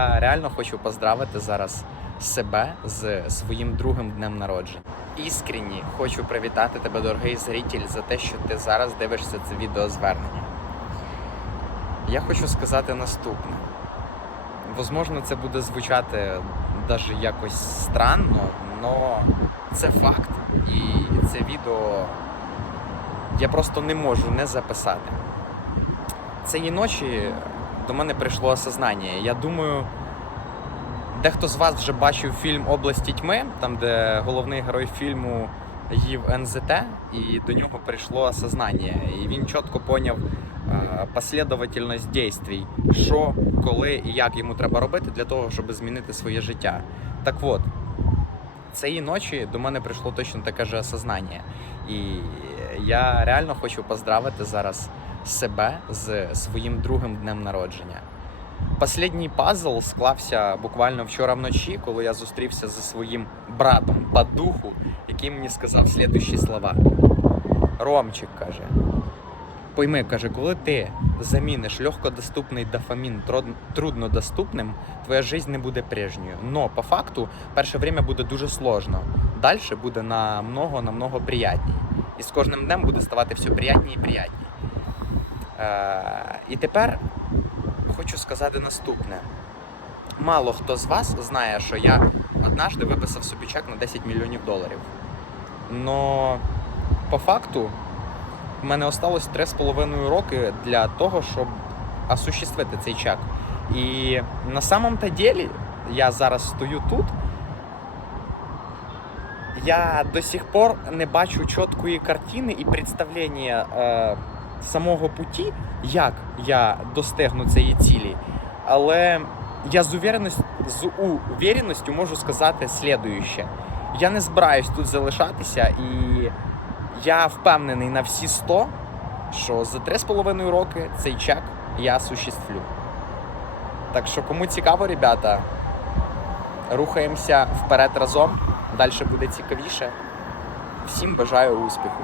Реально хочу поздравити зараз себе з своїм другим днем народження. Іскренні хочу привітати тебе, дорогий зритель, за те, що ти зараз дивишся це відеозвернення. Я хочу сказати наступне. Возможно, це буде звучати навіть якось странно, але це факт. І це відео я просто не можу не записати. Цієї ночі до мене прийшло осознання. Я думаю, дехто з вас вже бачив фільм Області тьми, там, де головний герой фільму їв НЗТ, і до нього прийшло осознання. І він чітко поняв е, послідовательність дійствій, що, коли і як йому треба робити для того, щоб змінити своє життя. Так от, цієї ночі до мене прийшло точно таке ж осознання. І я реально хочу поздравити зараз себе з своїм другим днем народження. Последній пазл склався буквально вчора вночі, коли я зустрівся зі своїм братом по духу, який мені сказав слідуючі слова. Ромчик каже: пойми, каже, коли ти заміниш легкодоступний дофамін труднодоступним, твоя жизнь не буде прежньою. Но по факту перше время буде дуже сложно. Далі буде намного намного приятніше. І з кожним днем буде ставати все приятніше і приятніше. Е, і тепер хочу сказати наступне. Мало хто з вас знає, що я однажды виписав собі чек на 10 мільйонів доларів. Но по факту в мене осталось 3,5 роки для того, щоб осуществити цей чек. І на самом-то деле я зараз стою тут. Я до сих пор не бачу чіткої картини і представлення е, самого путі, як я достигну цієї цілі. Але я з увереністю, з увереністю можу сказати слідуюче. Я не збираюсь тут залишатися, і я впевнений на всі 100, що за 3,5 роки цей чек я осуществлю. Так що, кому цікаво, ребята, рухаємося вперед разом. Далі буде цікавіше. Всім бажаю успіху.